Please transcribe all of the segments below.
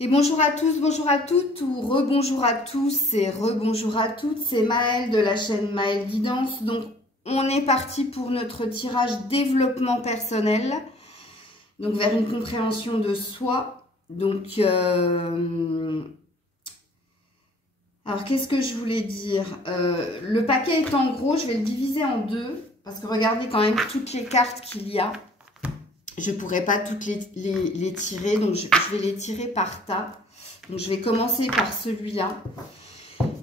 Et bonjour à tous, bonjour à toutes, ou rebonjour à tous et rebonjour à toutes, c'est Maëlle de la chaîne Maëlle Guidance. Donc on est parti pour notre tirage développement personnel, donc vers une compréhension de soi. Donc, alors qu'est-ce que je voulais dire, le paquet est en gros, je vais le diviser en deux, parce que regardez quand même toutes les cartes qu'il y a. Je ne pourrais pas toutes les tirer, donc je vais les tirer par tas. Donc je vais commencer par celui-là.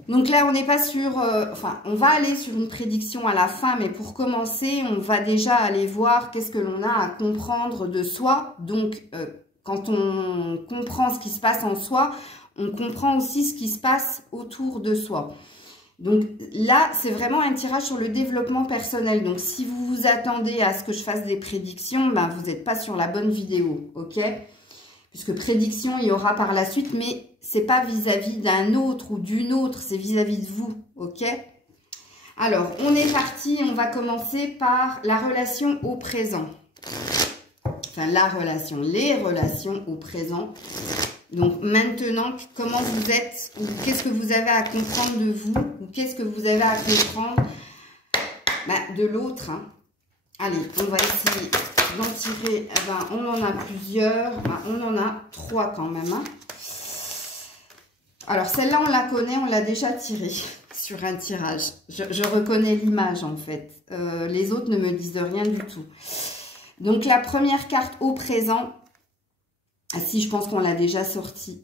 Donc là, on n'est pas sur... enfin, on va aller sur une prédiction à la fin, mais pour commencer, on va déjà aller voir qu'est-ce que l'on a à comprendre de soi. Donc, quand on comprend ce qui se passe en soi, on comprend aussi ce qui se passe autour de soi. Donc là, c'est vraiment un tirage sur le développement personnel. Donc si vous vous attendez à ce que je fasse des prédictions, ben, vous n'êtes pas sur la bonne vidéo, ok? Puisque prédiction, il y aura par la suite, mais c'est pas vis-à-vis d'un autre ou d'une autre, c'est vis-à-vis de vous, ok? Alors, on est parti, on va commencer par la relation au présent. Enfin, les relations au présent. Donc maintenant, comment vous êtes, ou qu'est-ce que vous avez à comprendre de vous, ou qu'est-ce que vous avez à comprendre de l'autre. Hein. Allez, on va essayer d'en tirer. Eh ben, on en a plusieurs, on en a 3 quand même. Hein. Alors celle-là, on la connaît, on l'a déjà tirée sur un tirage. Je reconnais l'image en fait. Les autres ne me disent rien du tout. Donc la première carte au présent. Ah si, je pense qu'on l'a déjà sorti.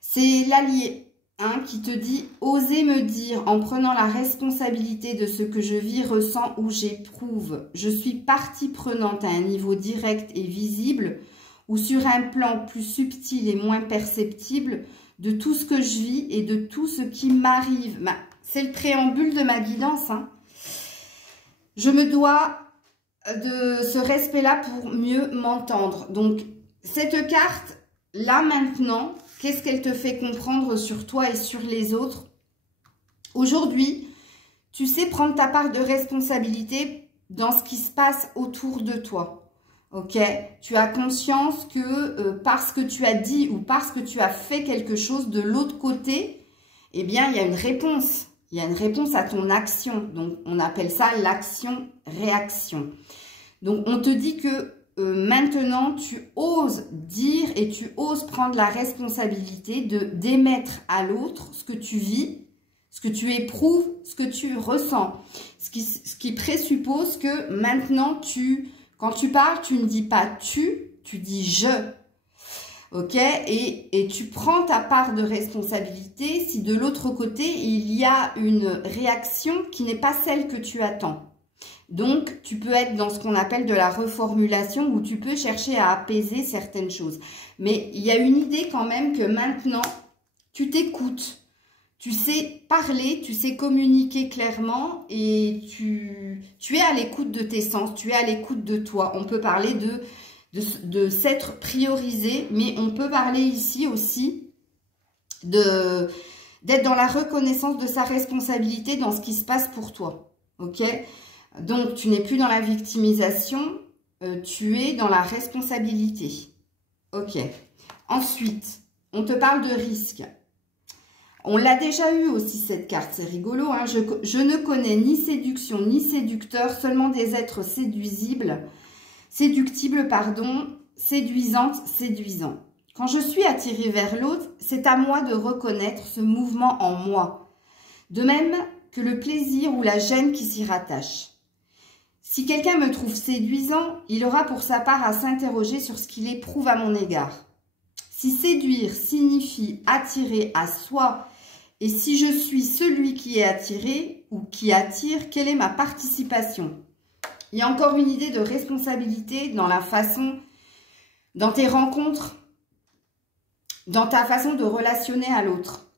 C'est l'allié hein, qui te dit « Osez me dire en prenant la responsabilité de ce que je vis, ressens ou j'éprouve. Je suis partie prenante à un niveau direct et visible ou sur un plan plus subtil et moins perceptible de tout ce que je vis et de tout ce qui m'arrive. » C'est le préambule de ma guidance. Hein. Je me dois de ce respect-là pour mieux m'entendre. Donc, cette carte, là maintenant, qu'est-ce qu'elle te fait comprendre sur toi et sur les autres? Aujourd'hui, tu sais prendre ta part de responsabilité dans ce qui se passe autour de toi. Ok? Tu as conscience que parce que tu as dit ou parce que tu as fait quelque chose de l'autre côté, eh bien, il y a une réponse. Il y a une réponse à ton action. Donc, on appelle ça l'action-réaction. Donc, on te dit que maintenant, tu oses dire et tu oses prendre la responsabilité d'émettre à l'autre ce que tu vis, ce que tu éprouves, ce que tu ressens. Ce qui présuppose que maintenant, quand tu parles, tu ne dis pas tu dis je. Ok? Et tu prends ta part de responsabilité si de l'autre côté, il y a une réaction qui n'est pas celle que tu attends. Donc, tu peux être dans ce qu'on appelle de la reformulation où tu peux chercher à apaiser certaines choses. Mais il y a une idée quand même que maintenant, tu t'écoutes. Tu sais parler, tu sais communiquer clairement et tu es à l'écoute de tes sens, tu es à l'écoute de toi. On peut parler de s'être priorisé, mais on peut parler ici aussi d'être dans la reconnaissance de sa responsabilité dans ce qui se passe pour toi. Ok ? Donc, tu n'es plus dans la victimisation, tu es dans la responsabilité. Ok. Ensuite, on te parle de risque. On l'a déjà eu aussi cette carte, c'est rigolo. Hein, je ne connais ni séduction ni séducteur, seulement des êtres séductibles, séduisantes, séduisants. Quand je suis attirée vers l'autre, c'est à moi de reconnaître ce mouvement en moi. De même que le plaisir ou la gêne qui s'y rattache. Si quelqu'un me trouve séduisant, il aura pour sa part à s'interroger sur ce qu'il éprouve à mon égard. Si séduire signifie attirer à soi, et si je suis celui qui est attiré ou qui attire, quelle est ma participation? Il y a encore une idée de responsabilité dans la façon, dans tes rencontres, dans ta façon de relationner à l'autre.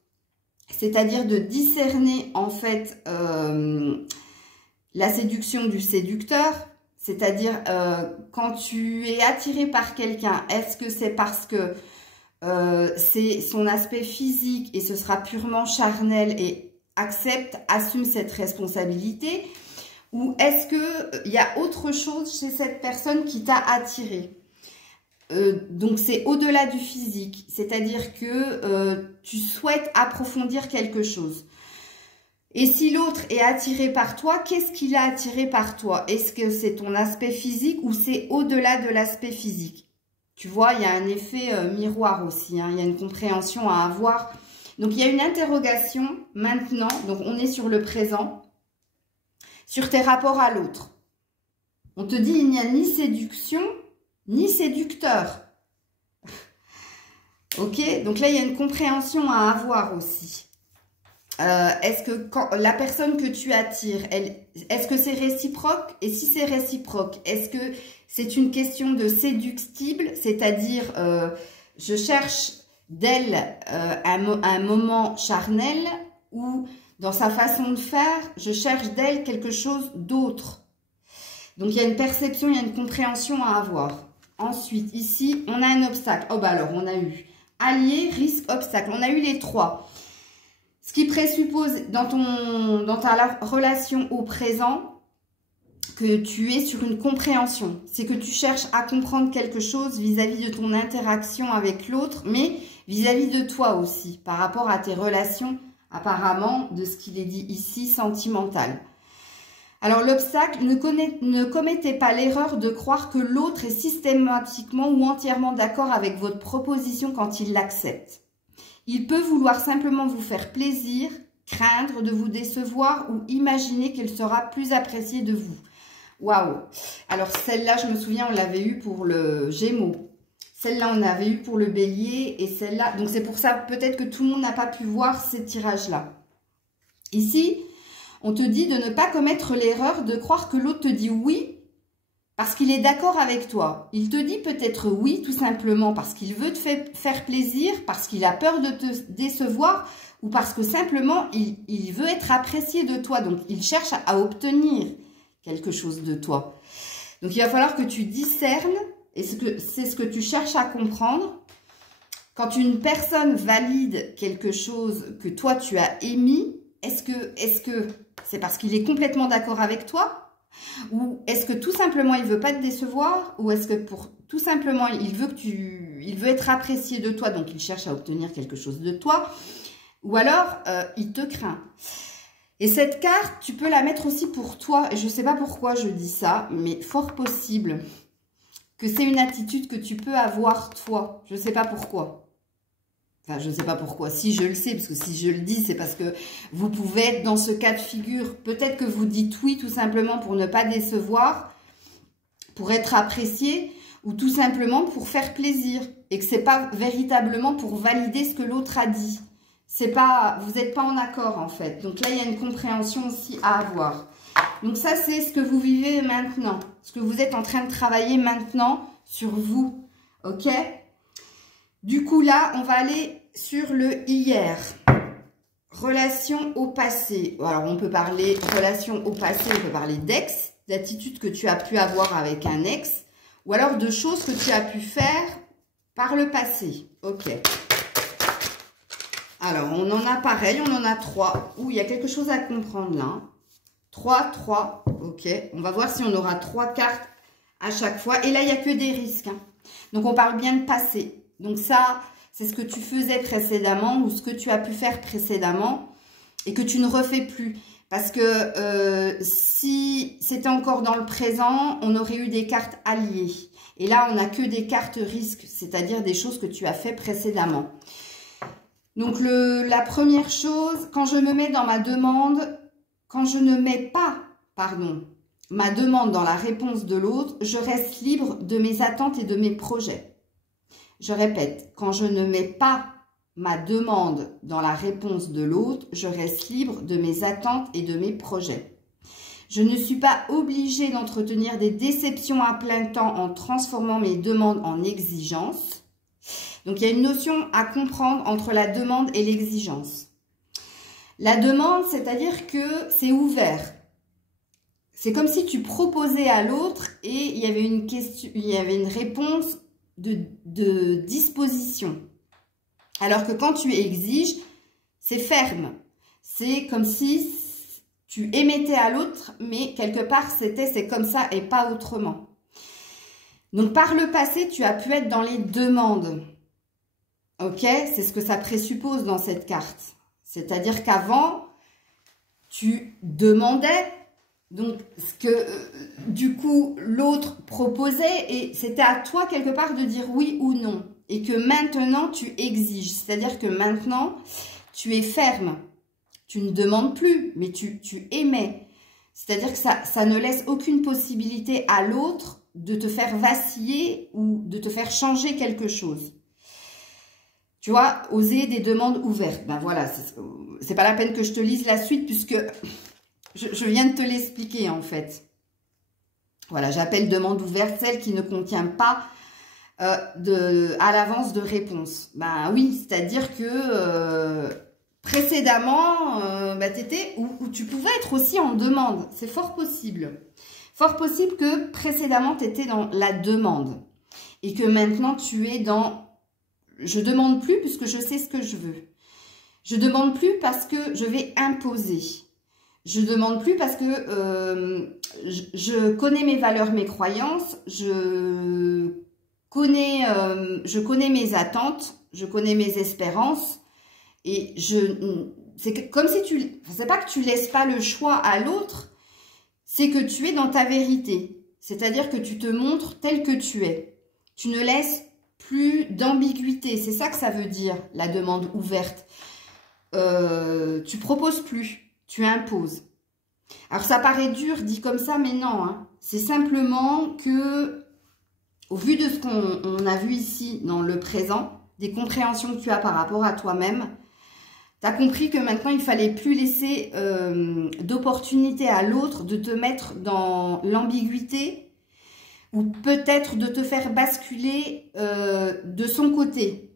C'est-à-dire de discerner en fait la séduction du séducteur, c'est-à-dire quand tu es attiré par quelqu'un, est-ce que c'est parce que c'est son aspect physique et ce sera purement charnel et assume cette responsabilité, ou est-ce qu'il y a autre chose chez cette personne qui t'a attiré? donc c'est au-delà du physique, c'est-à-dire que tu souhaites approfondir quelque chose. Et si l'autre est attiré par toi, qu'est-ce qu'il a attiré par toi? Est-ce que c'est ton aspect physique ou c'est au-delà de l'aspect physique? Tu vois, il y a un effet miroir aussi, hein, il y a une compréhension à avoir. Donc, il y a une interrogation maintenant, donc on est sur le présent, sur tes rapports à l'autre. On te dit, il n'y a ni séduction, ni séducteur. Ok, donc là, il y a une compréhension à avoir aussi. Est-ce que quand la personne que tu attires, est-ce que c'est réciproque? Et si c'est réciproque, est-ce que c'est une question de séductible? C'est-à-dire, je cherche d'elle un moment charnel ou dans sa façon de faire, je cherche d'elle quelque chose d'autre. Donc, il y a une perception, il y a une compréhension à avoir. Ensuite, ici, on a un obstacle. Oh, bah alors, on a eu allié, risque, obstacle. On a eu les trois. Ce qui présuppose dans ta relation au présent que tu es sur une compréhension. C'est que tu cherches à comprendre quelque chose vis-à-vis de ton interaction avec l'autre, mais vis-à-vis de toi aussi, par rapport à tes relations, apparemment, de ce qu'il est dit ici, sentimentales. Alors, l'obstacle, ne commettez pas l'erreur de croire que l'autre est systématiquement ou entièrement d'accord avec votre proposition quand il l'accepte. Il peut vouloir simplement vous faire plaisir, craindre de vous décevoir ou imaginer qu'elle sera plus appréciée de vous. Waouh! Alors celle-là, je me souviens, on l'avait eu pour le Gémeaux. Celle-là, on avait eu pour le Bélier et celle-là. Donc c'est pour ça peut-être que tout le monde n'a pas pu voir ces tirages-là. Ici, on te dit de ne pas commettre l'erreur de croire que l'autre te dit oui parce qu'il est d'accord avec toi. Il te dit peut-être oui, tout simplement parce qu'il veut te faire plaisir, parce qu'il a peur de te décevoir ou parce que simplement, il veut être apprécié de toi. Donc, il cherche à obtenir quelque chose de toi. Donc, il va falloir que tu discernes, et c'est ce que tu cherches à comprendre. Quand une personne valide quelque chose que toi, tu as émis, est-ce que c'est parce qu'il est complètement d'accord avec toi? Ou est-ce que tout simplement il veut pas te décevoir? Ou est-ce que tout simplement il veut être apprécié de toi, donc il cherche à obtenir quelque chose de toi? Ou alors il te craint. Et cette carte, tu peux la mettre aussi pour toi. Et je sais pas pourquoi je dis ça, mais fort possible que c'est une attitude que tu peux avoir toi. Je sais pas pourquoi. Enfin, je ne sais pas pourquoi. Si, je le sais, parce que si je le dis, c'est parce que vous pouvez être dans ce cas de figure. Peut-être que vous dites oui tout simplement pour ne pas décevoir, pour être apprécié, ou tout simplement pour faire plaisir. Et que ce n'est pas véritablement pour valider ce que l'autre a dit. Vous n'êtes pas en accord, en fait. Donc là, il y a une compréhension aussi à avoir. Donc ça, c'est ce que vous vivez maintenant. Ce que vous êtes en train de travailler maintenant sur vous. Ok ? Du coup, là, on va aller sur le hier. Relation au passé. Alors, on peut parler relation au passé, on peut parler d'ex, d'attitude que tu as pu avoir avec un ex, ou alors de choses que tu as pu faire par le passé. Ok. Alors, on en a pareil, on en a 3. Ouh, il y a quelque chose à comprendre là. 3, 3. Ok. On va voir si on aura 3 cartes à chaque fois. Et là, il n'y a que des risques. Hein. Donc, on parle bien de passé. Donc ça, c'est ce que tu faisais précédemment ou ce que tu as pu faire précédemment et que tu ne refais plus. Parce que si c'était encore dans le présent, on aurait eu des cartes alliées. Et là, on n'a que des cartes risques, c'est-à-dire des choses que tu as fait précédemment. Donc, la première chose, quand je me mets dans ma demande, quand je ne mets pas, ma demande dans la réponse de l'autre, je reste libre de mes attentes et de mes projets. Je répète, quand je ne mets pas ma demande dans la réponse de l'autre, je reste libre de mes attentes et de mes projets. Je ne suis pas obligée d'entretenir des déceptions à plein temps en transformant mes demandes en exigences. Donc, il y a une notion à comprendre entre la demande et l'exigence. La demande, c'est-à-dire que c'est ouvert. C'est comme si tu proposais à l'autre et il y avait une question, il y avait une réponse de disposition. Alors que quand tu exiges, c'est ferme. C'est comme si tu émettais à l'autre, mais quelque part, c'est comme ça et pas autrement. Donc, par le passé, tu as pu être dans les demandes. Ok? C'est ce que ça présuppose dans cette carte. C'est-à-dire qu'avant, tu demandais, donc, ce que, du coup, l'autre proposait, et c'était à toi, quelque part, de dire oui ou non. Et que maintenant, tu exiges. C'est-à-dire que maintenant, tu es ferme. Tu ne demandes plus, mais tu émets. C'est-à-dire que ça ne laisse aucune possibilité à l'autre de te faire vaciller ou de te faire changer quelque chose. Tu vois, oser des demandes ouvertes. Ben voilà, c'est pas la peine que je te lise la suite puisque je viens de te l'expliquer en fait. Voilà, j'appelle demande ouverte celle qui ne contient pas à l'avance de réponse. Ben oui, c'est-à-dire que précédemment, t'étais ou tu pouvais être aussi en demande. C'est fort possible. Fort possible que précédemment, tu étais dans la demande et que maintenant, tu es dans « je demande plus puisque je sais ce que je veux ». Je demande plus parce que je vais imposer. Je demande plus parce que je connais mes valeurs, mes croyances, je connais mes attentes, je connais mes espérances et c'est comme si c'est pas que tu laisses pas le choix à l'autre, c'est que tu es dans ta vérité. C'est-à-dire que tu te montres tel que tu es. Tu ne laisses plus d'ambiguïté. C'est ça que ça veut dire, la demande ouverte. Tu proposes plus, tu imposes. Alors, ça paraît dur dit comme ça, mais non. Hein. C'est simplement que, au vu de ce qu'on a vu ici dans le présent, des compréhensions que tu as par rapport à toi-même, tu as compris que maintenant, il fallait plus laisser d'opportunité à l'autre de te mettre dans l'ambiguïté ou peut-être de te faire basculer de son côté.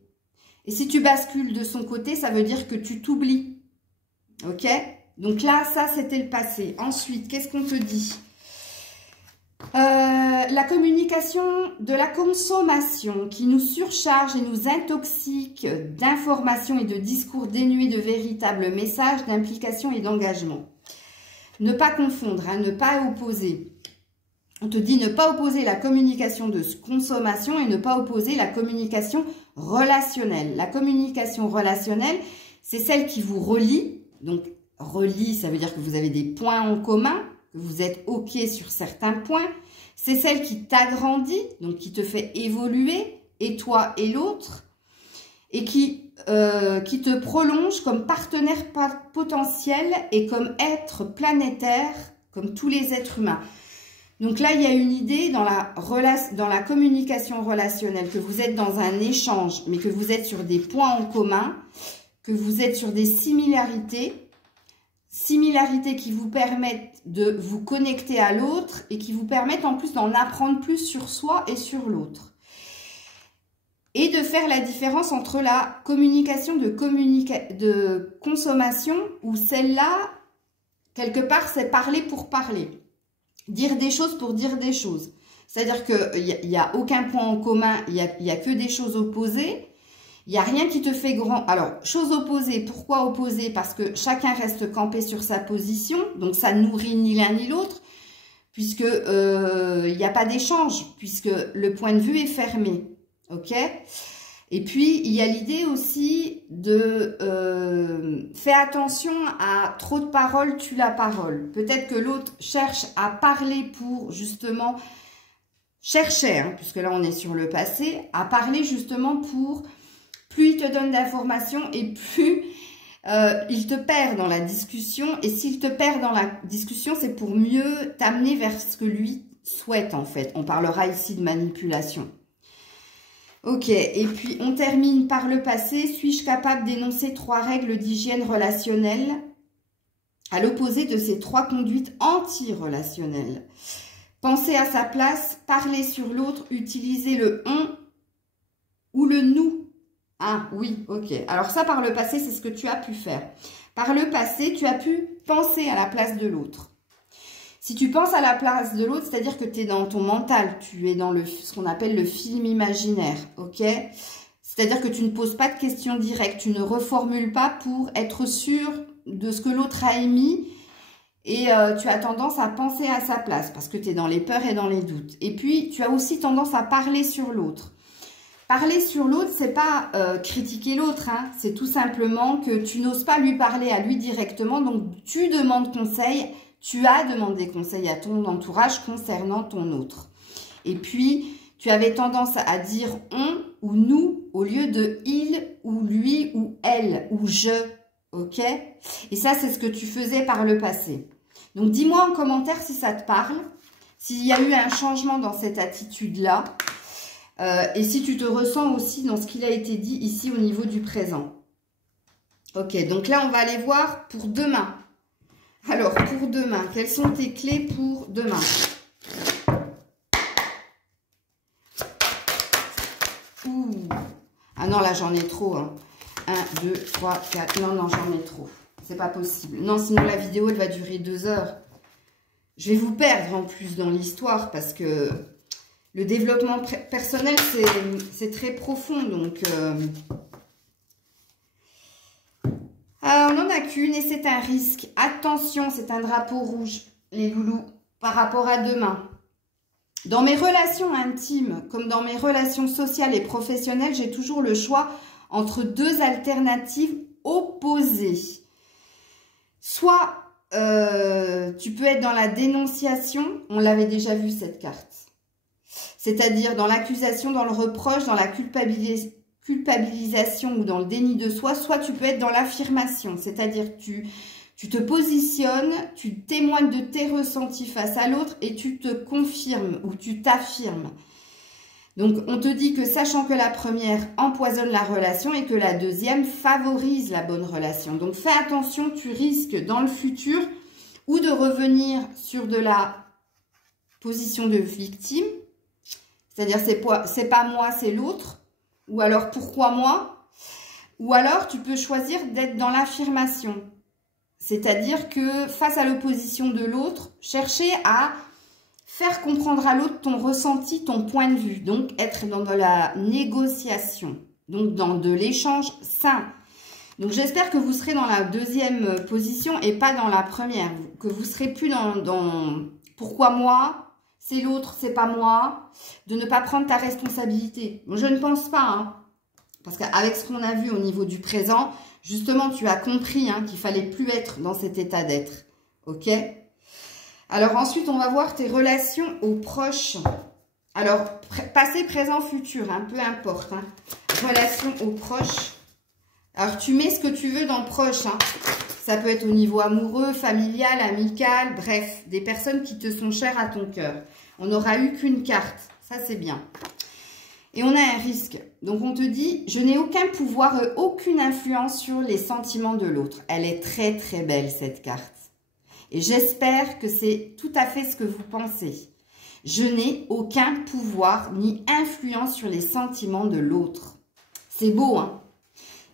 Et si tu bascules de son côté, ça veut dire que tu t'oublies. Ok? Donc là, ça, c'était le passé. Ensuite, qu'est-ce qu'on te dit? La communication de la consommation qui nous surcharge et nous intoxique d'informations et de discours dénués de véritables messages, d'implication et d'engagement. Ne pas confondre, hein, ne pas opposer. On te dit ne pas opposer la communication de consommation et ne pas opposer la communication relationnelle. La communication relationnelle, c'est celle qui vous relie. Donc, relie, ça veut dire que vous avez des points en commun, que vous êtes OK sur certains points. C'est celle qui t'agrandit, donc qui te fait évoluer, et toi et l'autre, et qui te prolonge comme partenaire potentiel et comme être planétaire, comme tous les êtres humains. Donc là, il y a une idée dans la communication relationnelle, que vous êtes dans un échange, mais que vous êtes sur des points en commun, que vous êtes sur des similarités qui vous permettent de vous connecter à l'autre et qui vous permettent en plus d'en apprendre plus sur soi et sur l'autre. Et de faire la différence entre la communication de consommation où celle-là, quelque part, c'est parler pour parler. Dire des choses pour dire des choses. C'est-à-dire qu'il n'y a aucun point en commun, il y a que des choses opposées. Il n'y a rien qui te fait grand. Alors, chose opposée. Pourquoi opposée? Parce que chacun reste campé sur sa position. Donc, ça nourrit ni l'un ni l'autre. Puisque il n'y a pas d'échange. Puisque le point de vue est fermé. OK? Et puis, il y a l'idée aussi de fais attention à trop de paroles tue la parole. Peut-être que l'autre cherche à parler pour justement chercher, hein, puisque là on est sur le passé, à parler justement pour plus il te donne d'informations et plus il te perd dans la discussion. Et s'il te perd dans la discussion, c'est pour mieux t'amener vers ce que lui souhaite en fait. On parlera ici de manipulation. Ok, et puis on termine par le passé. Suis-je capable d'énoncer 3 règles d'hygiène relationnelle à l'opposé de ces 3 conduites anti-relationnelles? Penser à sa place, parler sur l'autre, utiliser le « on » ou le « nous ». Ah oui, ok. Alors ça, par le passé, c'est ce que tu as pu faire. Par le passé, tu as pu penser à la place de l'autre. Si tu penses à la place de l'autre, c'est-à-dire que tu es dans ton mental, tu es dans ce qu'on appelle le film imaginaire, ok? C'est-à-dire que tu ne poses pas de questions directes, tu ne reformules pas pour être sûr de ce que l'autre a émis Et tu as tendance à penser à sa place parce que tu es dans les peurs et dans les doutes. Et puis, tu as aussi tendance à parler sur l'autre. Parler sur l'autre, c'est pas critiquer l'autre, hein. C'est tout simplement que tu n'oses pas lui parler à lui directement. Donc, tu demandes conseil, tu as demandé conseil à ton entourage concernant ton autre. Et puis, tu avais tendance à dire « on » ou « nous » au lieu de « il » ou « lui » ou « elle » ou « je ». Ok? Et ça, c'est ce que tu faisais par le passé. Donc, dis-moi en commentaire si ça te parle, s'il y a eu un changement dans cette attitude-là. Et si tu te ressens aussi dans ce qu'il a été dit ici au niveau du présent. Ok, donc là, on va aller voir pour demain. Alors, pour demain, quelles sont tes clés pour demain? Ouh. Ah non, là, j'en ai trop. Hein. 1, 2, 3, 4. Non, non, j'en ai trop. C'est pas possible. Non, sinon, la vidéo, elle va durer 2 heures. Je vais vous perdre en plus dans l'histoire parce que... Le développement personnel, c'est très profond, donc on n'en a qu'une et c'est un risque. Attention, c'est un drapeau rouge, les loulous, par rapport à demain. Dans mes relations intimes, comme dans mes relations sociales et professionnelles, j'ai toujours le choix entre 2 alternatives opposées. Soit tu peux être dans la dénonciation, on l'avait déjà vu cette carte. C'est-à-dire dans l'accusation, dans le reproche, dans la culpabilisation ou dans le déni de soi, soit tu peux être dans l'affirmation, c'est-à-dire tu te positionnes, tu témoignes de tes ressentis face à l'autre et tu te confirmes ou tu t'affirmes. Donc on te dit que sachant que la première empoisonne la relation et que la deuxième favorise la bonne relation. Donc fais attention, tu risques dans le futur ou de revenir sur de la position de victime. C'est-à-dire, c'est pas moi, c'est l'autre. Ou alors, pourquoi moi? Ou alors, tu peux choisir d'être dans l'affirmation. C'est-à-dire que face à l'opposition de l'autre, chercher à faire comprendre à l'autre ton ressenti, ton point de vue. Donc, être dans de la négociation. Donc, dans de l'échange sain. Donc, j'espère que vous serez dans la deuxième position et pas dans la première. Que vous serez plus dans pourquoi moi? C'est l'autre, c'est pas moi, de ne pas prendre ta responsabilité. Je ne pense pas, hein, parce qu'avec ce qu'on a vu au niveau du présent, justement, tu as compris hein, qu'il fallait plus être dans cet état d'être. Ok? Alors ensuite, on va voir tes relations aux proches. Alors, passé, présent, futur, hein, peu importe. Hein. Relations aux proches. Alors, tu mets ce que tu veux dans proche, hein. Ça peut être au niveau amoureux, familial, amical, bref, des personnes qui te sont chères à ton cœur. On n'aura eu qu'une carte, ça c'est bien. Et on a un risque. Donc on te dit, je n'ai aucun pouvoir, aucune influence sur les sentiments de l'autre. Elle est très très belle cette carte. Et j'espère que c'est tout à fait ce que vous pensez. Je n'ai aucun pouvoir ni influence sur les sentiments de l'autre. C'est beau, hein?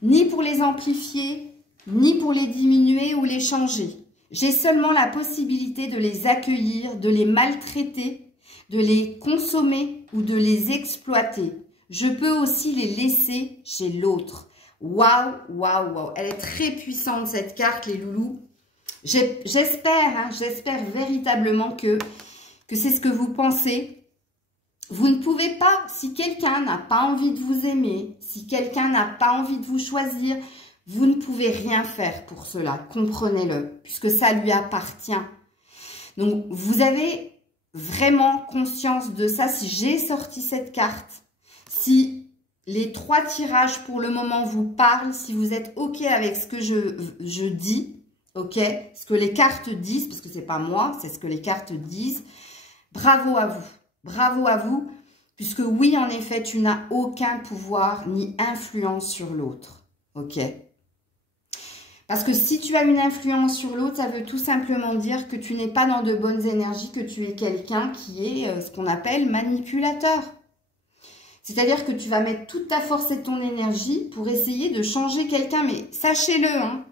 Ni pour les amplifier, ni pour les diminuer ou les changer. J'ai seulement la possibilité de les accueillir, de les maltraiter, de les consommer ou de les exploiter. Je peux aussi les laisser chez l'autre. Waouh, waouh, waouh. Elle est très puissante cette carte, les loulous. J'espère, hein, j'espère véritablement que c'est ce que vous pensez. Vous ne pouvez pas, si quelqu'un n'a pas envie de vous aimer, si quelqu'un n'a pas envie de vous choisir, vous ne pouvez rien faire pour cela, comprenez-le, puisque ça lui appartient. Donc, vous avez vraiment conscience de ça. Si j'ai sorti cette carte, si les 3 tirages pour le moment vous parlent, si vous êtes OK avec ce que je dis, OK, ce que les cartes disent, parce que c'est pas moi, c'est ce que les cartes disent, bravo à vous. Bravo à vous, puisque oui, en effet, tu n'as aucun pouvoir ni influence sur l'autre. OK? Parce que si tu as une influence sur l'autre, ça veut tout simplement dire que tu n'es pas dans de bonnes énergies, que tu es quelqu'un qui est ce qu'on appelle manipulateur. C'est-à-dire que tu vas mettre toute ta force et ton énergie pour essayer de changer quelqu'un. Mais sachez-le, hein.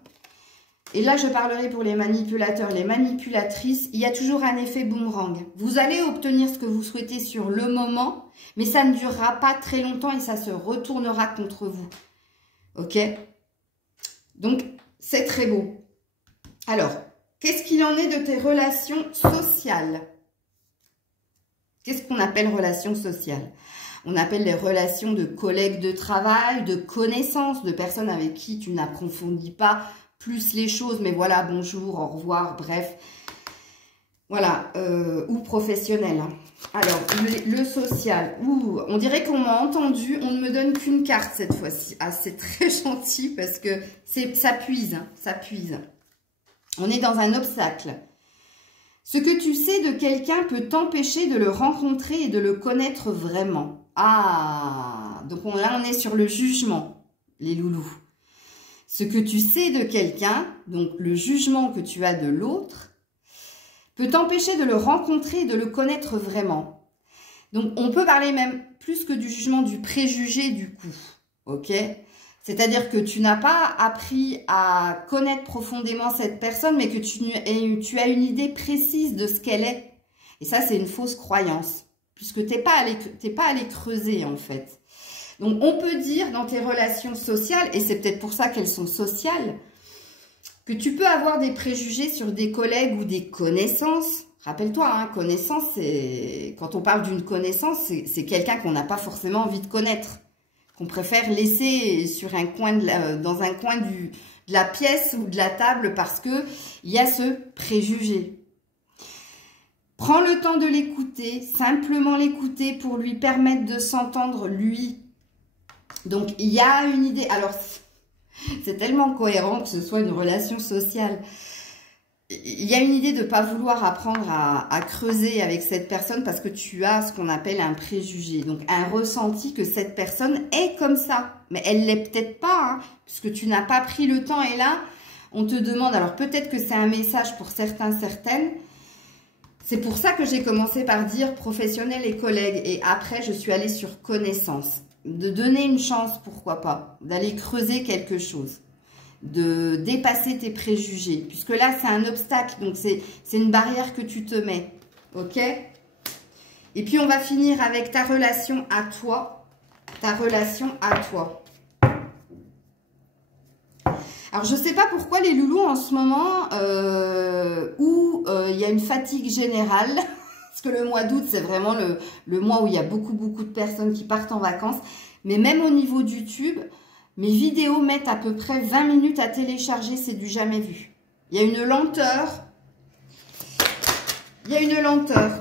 Et là, je parlerai pour les manipulateurs, les manipulatrices. Il y a toujours un effet boomerang. Vous allez obtenir ce que vous souhaitez sur le moment, mais ça ne durera pas très longtemps et ça se retournera contre vous. OK? Donc, c'est très beau. Alors, Qu'est-ce qu'il en est de tes relations sociales? Qu'est-ce qu'on appelle relations sociales? On appelle les relations de collègues de travail, de connaissances, de personnes avec qui tu n'approfondis pas plus les choses, mais voilà, bonjour, au revoir, bref. Voilà, ou professionnel. Hein. Alors, le social, on dirait qu'on m'a entendu, on ne me donne qu'une carte cette fois-ci. Ah, c'est très gentil parce que ça puise, hein, ça puise. On est dans un obstacle. Ce que tu sais de quelqu'un peut t'empêcher de le rencontrer et de le connaître vraiment. Ah, donc là on est sur le jugement, les loulous. Ce que tu sais de quelqu'un, donc le jugement que tu as de l'autre, peut t'empêcher de le rencontrer et de le connaître vraiment. Donc on peut parler même plus que du jugement, du préjugé du coup, ok? C'est-à-dire que tu n'as pas appris à connaître profondément cette personne, mais que tu as une idée précise de ce qu'elle est. Et ça, c'est une fausse croyance, puisque tu n'es pas allé creuser, en fait. Donc, on peut dire dans tes relations sociales, et c'est peut-être pour ça qu'elles sont sociales, que tu peux avoir des préjugés sur des collègues ou des connaissances. Rappelle-toi, hein, connaissance, c'est quand on parle d'une connaissance, c'est quelqu'un qu'on n'a pas forcément envie de connaître. On préfère laisser sur un coin dans un coin de la pièce ou de la table parce que il y a ce préjugé. Prends le temps de l'écouter, simplement l'écouter pour lui permettre de s'entendre lui. Donc, il y a une idée. Alors, c'est tellement cohérent que ce soit une relation sociale. Il y a une idée de ne pas vouloir apprendre à creuser avec cette personne parce que tu as ce qu'on appelle un préjugé. Donc, un ressenti que cette personne est comme ça. Mais elle ne l'est peut-être pas, hein, puisque tu n'as pas pris le temps. Et là, on te demande, alors peut-être que c'est un message pour certains, certaines. C'est pour ça que j'ai commencé par dire professionnel et collègue. Et après, je suis allée sur connaissance. De donner une chance, pourquoi pas. D'aller creuser quelque chose. De dépasser tes préjugés, puisque là c'est un obstacle, donc c'est une barrière que tu te mets, ok? Et puis on va finir avec ta relation à toi, Alors je sais pas pourquoi les loulous en ce moment, où il y a une fatigue générale, parce que le mois d'août c'est vraiment le mois où il y a beaucoup de personnes qui partent en vacances, mais même au niveau de YouTube, mes vidéos mettent à peu près 20 minutes à télécharger, c'est du jamais vu. Il y a une lenteur.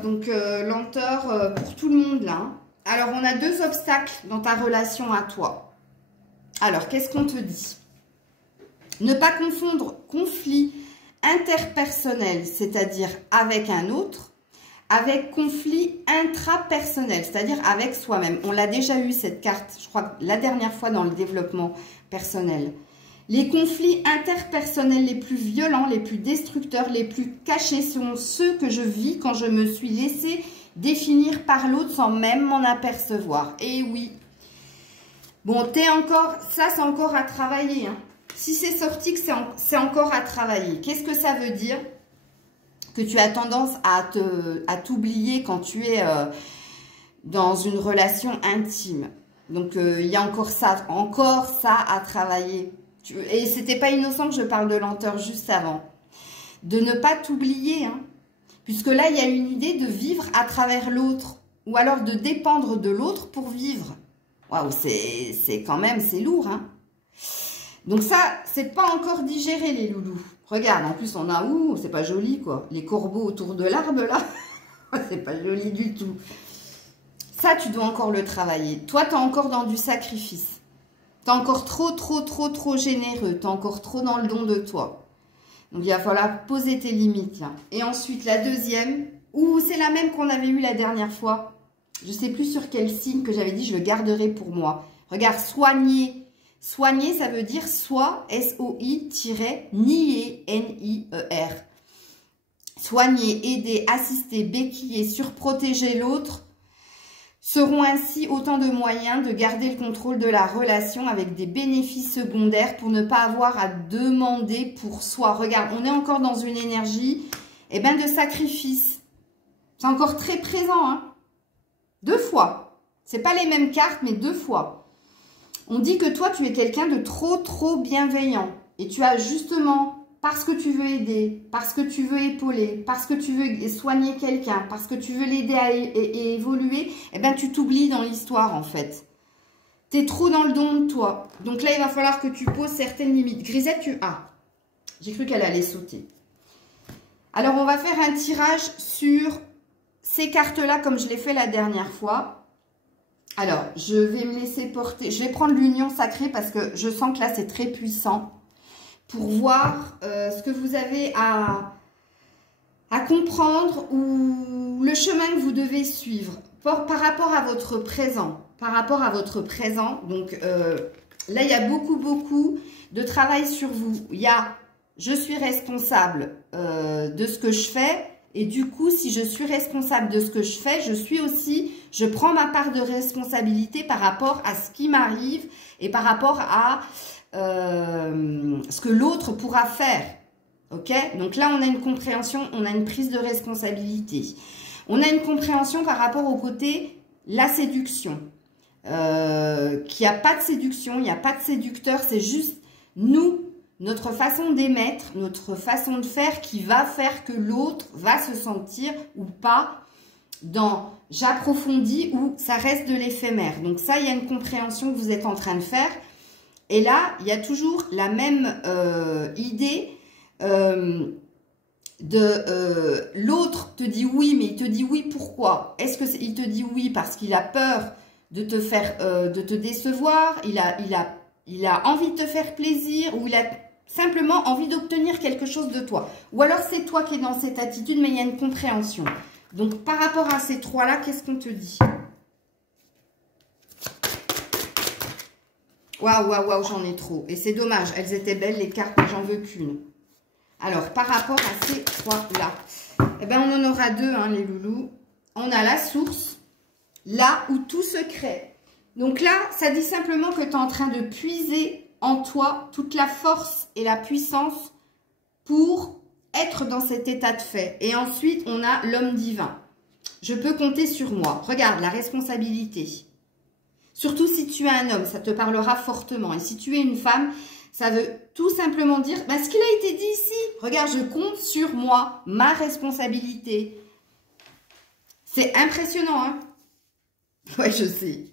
Donc lenteur pour tout le monde là. Alors, on a deux obstacles dans ta relation à toi. Alors, qu'est-ce qu'on te dit? Ne pas confondre conflit interpersonnel, c'est-à-dire avec un autre, avec conflit intrapersonnel, c'est-à-dire avec soi-même. On l'a déjà eu cette carte, je crois, la dernière fois dans le développement personnel. Les conflits interpersonnels les plus violents, les plus destructeurs, les plus cachés sont ceux que je vis quand je me suis laissé définir par l'autre sans même m'en apercevoir. Et oui. Bon, ça c'est encore à travailler. Hein. Si c'est sorti, c'est encore à travailler. Qu'est-ce que ça veut dire? Que tu as tendance à t'oublier quand tu es dans une relation intime. Donc, il y a encore ça à travailler. Et c'était pas innocent que je parle de lenteur juste avant. De ne pas t'oublier, hein, puisque là, il y a une idée de vivre à travers l'autre, ou alors de dépendre de l'autre pour vivre. Waouh, c'est quand même, c'est lourd, hein. Donc ça, c'est pas encore digéré, les loulous. Regarde, en plus, on a, c'est pas joli, quoi. Les corbeaux autour de l'arbre, là. C'est pas joli du tout. Ça, tu dois encore le travailler. Toi, tu es encore dans du sacrifice. Tu es encore trop généreux. Tu es encore trop dans le don de toi. Donc, il va falloir poser tes limites, là. Et ensuite, la deuxième, c'est la même qu'on avait eue la dernière fois. Je ne sais plus sur quel signe que j'avais dit, je le garderai pour moi. Regarde, soigner. Soigner, ça veut dire soi, S-O-I-nier, N-I-E-R. Soigner, aider, assister, béquiller, surprotéger l'autre seront ainsi autant de moyens de garder le contrôle de la relation avec des bénéfices secondaires pour ne pas avoir à demander pour soi. Regarde, on est encore dans une énergie de sacrifice. C'est encore très présent. Hein. 2 fois. C'est pas les mêmes cartes, mais 2 fois. On dit que toi, tu es quelqu'un de trop bienveillant. Et tu as justement parce que tu veux aider, parce que tu veux épauler, parce que tu veux soigner quelqu'un, parce que tu veux l'aider à évoluer, eh ben tu t'oublies dans l'histoire en fait. Tu es trop dans le don de toi. Donc là, il va falloir que tu poses certaines limites. Grisette, j'ai cru qu'elle allait sauter. Alors, on va faire un tirage sur ces cartes-là comme je l'ai fait la dernière fois. Alors, je vais me laisser porter. Je vais prendre l'union sacrée parce que je sens que là, c'est très puissant. Pour voir ce que vous avez à comprendre ou le chemin que vous devez suivre par rapport à votre présent. Par rapport à votre présent. Donc, là, il y a beaucoup de travail sur vous. Il y a, je suis responsable de ce que je fais. Et du coup, si je suis responsable de ce que je fais, je prends ma part de responsabilité par rapport à ce qui m'arrive et par rapport à ce que l'autre pourra faire. Ok? Donc là, on a une compréhension, on a une prise de responsabilité. On a une compréhension par rapport au côté la séduction. Qu'il n'y a pas de séduction, il n'y a pas de séducteur, c'est juste nous, notre façon d'émettre, notre façon de faire qui va faire que l'autre va se sentir ou pas dans j'approfondis ou ça reste de l'éphémère. Donc ça, il y a une compréhension que vous êtes en train de faire. Et là, il y a toujours la même idée l'autre te dit oui, mais il te dit oui pourquoi? Est-ce qu'il te dit oui parce qu'il a peur de te faire, de te décevoir, il a envie de te faire plaisir ou il a simplement envie d'obtenir quelque chose de toi. Ou alors c'est toi qui es dans cette attitude, mais il y a une compréhension. Donc par rapport à ces trois-là, qu'est-ce qu'on te dit? Waouh, j'en ai trop. Et c'est dommage, elles étaient belles les cartes, mais j'en veux qu'une. Alors par rapport à ces trois-là, eh ben on en aura deux, hein, les loulous. On a la source, là où tout se crée. Donc là, ça dit simplement que tu es en train de puiser en toi toute la force et la puissance pour être dans cet état de fait. Et ensuite, on a l'homme divin. Je peux compter sur moi. Regarde, la responsabilité. Surtout si tu es un homme, ça te parlera fortement. Et si tu es une femme, ça veut tout simplement dire bah, ce qu'il a été dit ici. Regarde, je compte sur moi, ma responsabilité. C'est impressionnant, hein? Ouais, je sais.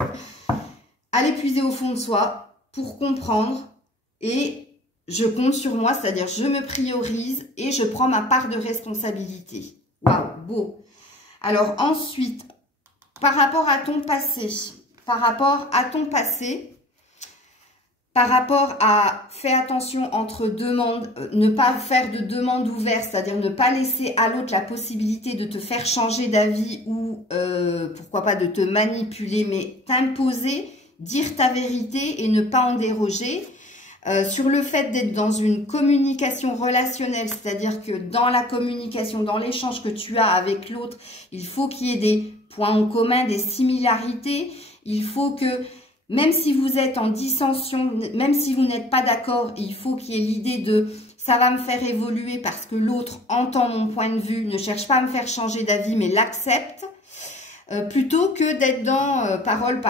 Aller puiser au fond de soi pour comprendre et je compte sur moi, c'est-à-dire je me priorise et je prends ma part de responsabilité. Waouh, beau. Alors ensuite, par rapport à ton passé, par rapport à fais attention entre demandes, ne pas faire de demande ouverte, c'est-à-dire ne pas laisser à l'autre la possibilité de te faire changer d'avis ou pourquoi pas de te manipuler, mais t'imposer, dire ta vérité et ne pas en déroger. Sur le fait d'être dans une communication relationnelle, c'est-à-dire que dans la communication, dans l'échange que tu as avec l'autre, il faut qu'il y ait des points en commun, des similarités. Il faut que, même si vous êtes en dissension, même si vous n'êtes pas d'accord, il faut qu'il y ait l'idée de « ça va me faire évoluer parce que l'autre entend mon point de vue, ne cherche pas à me faire changer d'avis, mais l'accepte ». Plutôt que d'être dans parole,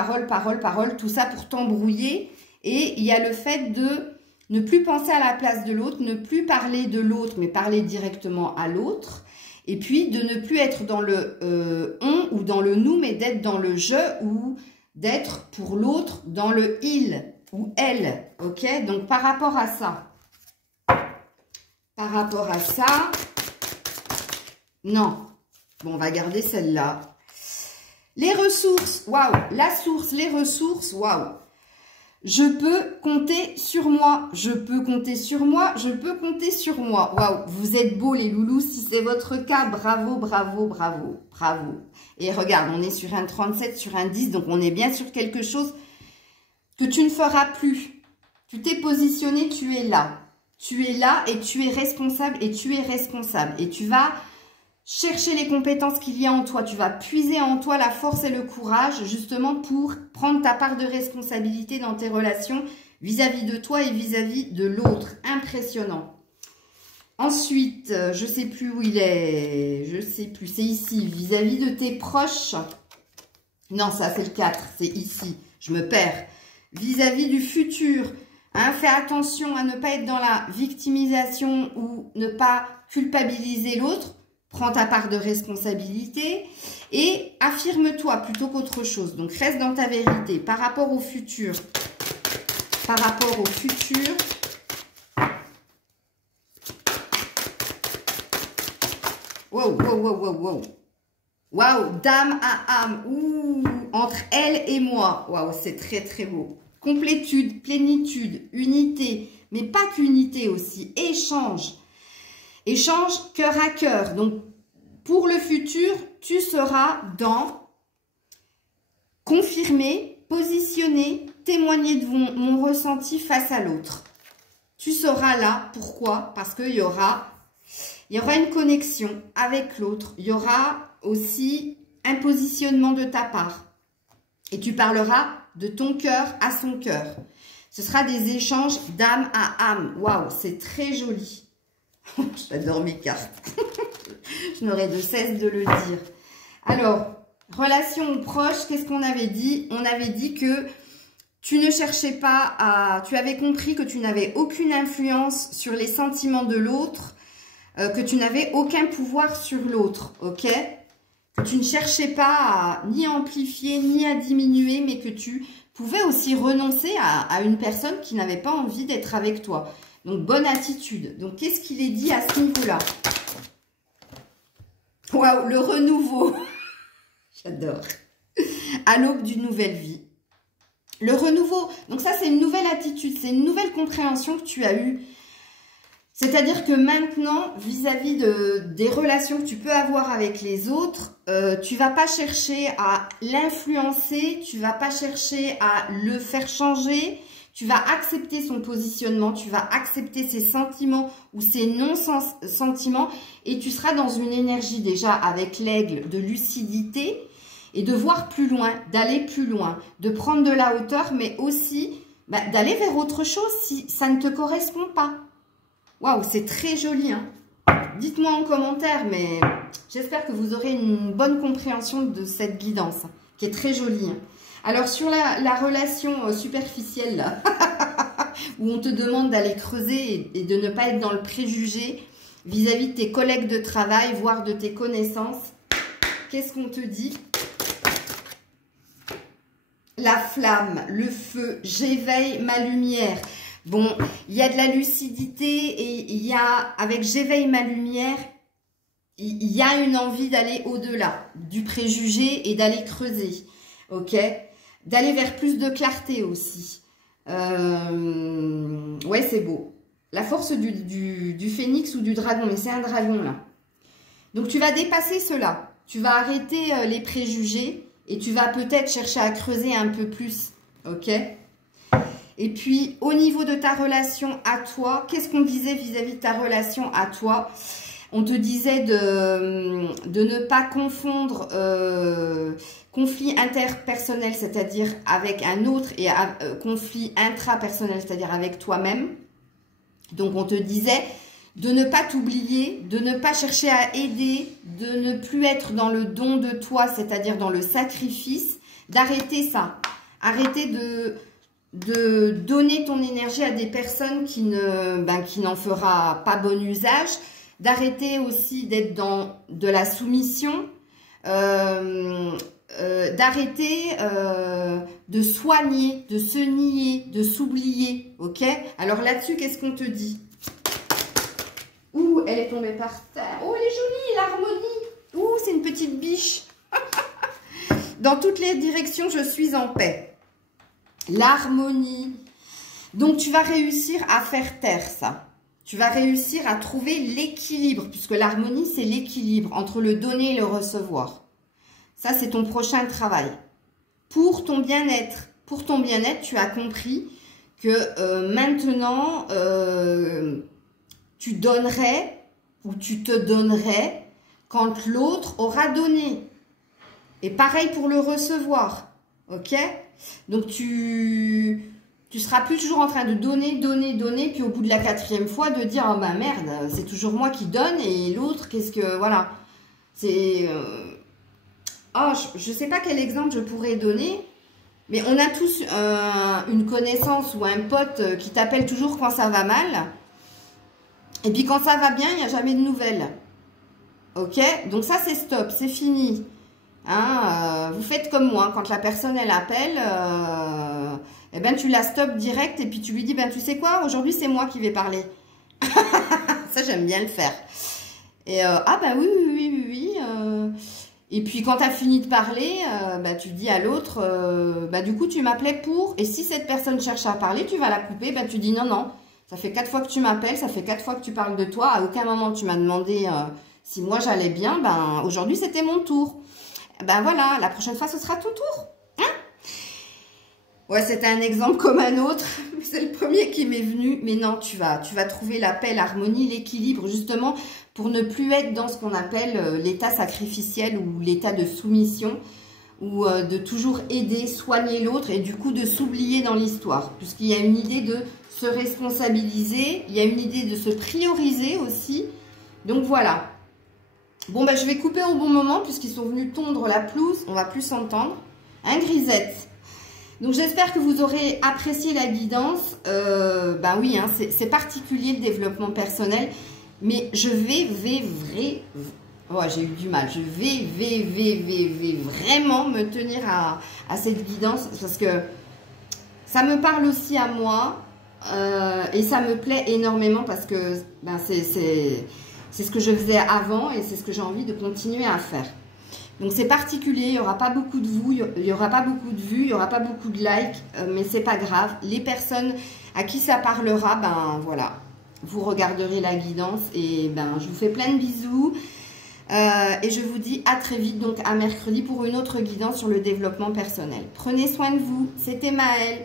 tout ça pour t'embrouiller. Et il y a le fait de ne plus penser à la place de l'autre, ne plus parler de l'autre, mais parler directement à l'autre. Et puis de ne plus être dans le on ou dans le nous, mais d'être dans le je ou d'être pour l'autre dans le il ou elle. Ok? Donc par rapport à ça, non. Bon, on va garder celle-là. Les ressources, waouh, la source, les ressources, waouh. Je peux compter sur moi, je peux compter sur moi, je peux compter sur moi. Waouh, vous êtes beaux les loulous, si c'est votre cas, bravo, bravo, bravo, bravo. Et regarde, on est sur un 37, sur un 10, donc on est bien sur quelque chose que tu ne feras plus. Tu t'es positionné, tu es là. Tu es là et tu es responsable et tu es responsable. Et tu vas chercher les compétences qu'il y a en toi. Tu vas puiser en toi la force et le courage justement pour prendre ta part de responsabilité dans tes relations vis-à-vis de toi et vis-à-vis de l'autre. Impressionnant. Ensuite, je ne sais plus où il est. Je ne sais plus. C'est ici. Vis-à-vis de tes proches. Non, ça c'est le 4. C'est ici. Je me perds. Vis-à-vis du futur. Hein, fais attention à ne pas être dans la victimisation ou ne pas culpabiliser l'autre. Prends ta part de responsabilité et affirme-toi plutôt qu'autre chose. Donc, reste dans ta vérité. Par rapport au futur, wow, wow, wow, wow, wow. Waouh, d'âme à âme. Ouh, entre elle et moi. Waouh, c'est très, très beau. Complétude, plénitude, unité. Mais pas qu'unité aussi. Échange. Échange cœur à cœur. Donc, pour le futur, tu seras dans confirmer, positionner, témoigner de mon ressenti face à l'autre. Tu seras là. Pourquoi? Parce qu'il y aura une connexion avec l'autre. Il y aura aussi un positionnement de ta part. Et tu parleras de ton cœur à son cœur. Ce sera des échanges d'âme à âme. Waouh, c'est très joli. J'adore mes cartes. Je n'aurai de cesse de le dire. Alors, relation proche, qu'est-ce qu'on avait dit? On avait dit que tu ne cherchais pas à... Tu avais compris que tu n'avais aucune influence sur les sentiments de l'autre, que tu n'avais aucun pouvoir sur l'autre, ok? Que tu ne cherchais pas à ni à amplifier, ni à diminuer, mais que tu pouvais aussi renoncer à une personne qui n'avait pas envie d'être avec toi. Donc, bonne attitude. Donc, qu'est-ce qu'il est dit à ce niveau-là? Waouh, le renouveau. J'adore. À l'aube d'une nouvelle vie. Le renouveau, donc ça, c'est une nouvelle attitude, c'est une nouvelle compréhension que tu as eue. C'est-à-dire que maintenant, vis-à-vis des relations que tu peux avoir avec les autres, tu vas pas chercher à l'influencer, tu vas pas chercher à le faire changer, tu vas accepter son positionnement, tu vas accepter ses sentiments ou ses non-sentiments et tu seras dans une énergie déjà avec l'aigle de lucidité et de voir plus loin, d'aller plus loin, de prendre de la hauteur, mais aussi d'aller vers autre chose si ça ne te correspond pas. Waouh, c'est très joli, hein. Dites-moi en commentaire, mais j'espère que vous aurez une bonne compréhension de cette guidance, qui est très jolie. Hein. Alors, sur la relation superficielle, là, où on te demande d'aller creuser et de ne pas être dans le préjugé vis-à-vis de tes collègues de travail, voire de tes connaissances, qu'est-ce qu'on te dit? La flamme, le feu, j'éveille ma lumière. Bon, il y a de la lucidité et il y a, avec j'éveille ma lumière, il y a une envie d'aller au-delà du préjugé et d'aller creuser, ok? D'aller vers plus de clarté aussi. Ouais, c'est beau. La force du phénix ou du dragon, mais c'est un dragon là. Donc, tu vas dépasser cela. Tu vas arrêter les préjugés et tu vas peut-être chercher à creuser un peu plus, ok? Et puis, au niveau de ta relation à toi, qu'est-ce qu'on disait vis-à-vis de ta relation à toi? On te disait de ne pas confondre conflit interpersonnel, c'est-à-dire avec un autre, et conflit intrapersonnel, c'est-à-dire avec toi-même. Donc, on te disait de ne pas t'oublier, de ne pas chercher à aider, de ne plus être dans le don de toi, c'est-à-dire dans le sacrifice, d'arrêter ça. Arrêter de donner ton énergie à des personnes qui n'en fera pas bon usage, d'arrêter aussi d'être dans de la soumission, d'arrêter de soigner, de se nier, de s'oublier, ok? Alors là-dessus, qu'est-ce qu'on te dit? Ouh, elle est tombée par terre. Oh, elle est jolie, l'harmonie. Ouh, c'est une petite biche. Dans toutes les directions, je suis en paix. L'harmonie. Donc, tu vas réussir à faire taire ça. Tu vas réussir à trouver l'équilibre, puisque l'harmonie, c'est l'équilibre entre le donner et le recevoir. Ça, c'est ton prochain travail. Pour ton bien-être. Pour ton bien-être, tu as compris que maintenant, tu donnerais ou tu te donnerais quand l'autre aura donné. Et pareil pour le recevoir. Ok? Donc, tu seras plus toujours en train de donner, donner, donner, puis au bout de la 4e fois, de dire, oh bah merde, c'est toujours moi qui donne, et l'autre, qu'est-ce que, voilà. C'est, oh, je sais pas quel exemple je pourrais donner, Mais on a tous une connaissance ou un pote qui t'appelle toujours quand ça va mal. Et puis quand ça va bien, il n'y a jamais de nouvelles. Ok? Donc ça, c'est stop, c'est fini. Hein, vous faites comme moi, quand la personne, elle appelle, eh ben, tu la stops direct et puis tu lui dis, ben, tu sais quoi, aujourd'hui, c'est moi qui vais parler. Ça, j'aime bien le faire. Et ah ben oui. Et puis quand tu as fini de parler, bah, tu dis à l'autre, bah, du coup tu m'appelais pour, et si cette personne cherche à parler, tu vas la couper, bah, tu dis non, ça fait 4 fois que tu m'appelles, ça fait 4 fois que tu parles de toi, à aucun moment tu m'as demandé si moi j'allais bien, ben aujourd'hui c'était mon tour. Ben voilà, la prochaine fois ce sera ton tour. Hein? Ouais, c'était un exemple comme un autre, c'est le premier qui m'est venu, mais non, tu vas trouver la paix, l'harmonie, l'équilibre, justement, pour ne plus être dans ce qu'on appelle l'état sacrificiel ou l'état de soumission, ou de toujours aider, soigner l'autre, et du coup de s'oublier dans l'histoire, puisqu'il y a une idée de se responsabiliser, il y a une idée de se prioriser aussi, donc voilà. Bon, ben je vais couper au bon moment, puisqu'ils sont venus tondre la pelouse, on va plus s'entendre. Hein, Grisette? Donc j'espère que vous aurez apprécié la guidance. Ben oui, hein, c'est particulier le développement personnel, mais je vais j'ai eu du mal. Je vais vraiment me tenir à cette guidance parce que ça me parle aussi à moi et ça me plaît énormément parce que ben, c'est ce que je faisais avant et c'est ce que j'ai envie de continuer à faire. Donc c'est particulier, il n'y aura pas beaucoup de vues, il n'y aura pas beaucoup de vues, il n'y aura pas beaucoup de likes, mais c'est pas grave. Les personnes à qui ça parlera, ben voilà, vous regarderez la guidance et ben je vous fais plein de bisous. Et je vous dis à très vite, donc à mercredi pour une autre guidance sur le développement personnel. Prenez soin de vous, c'était Maëlle.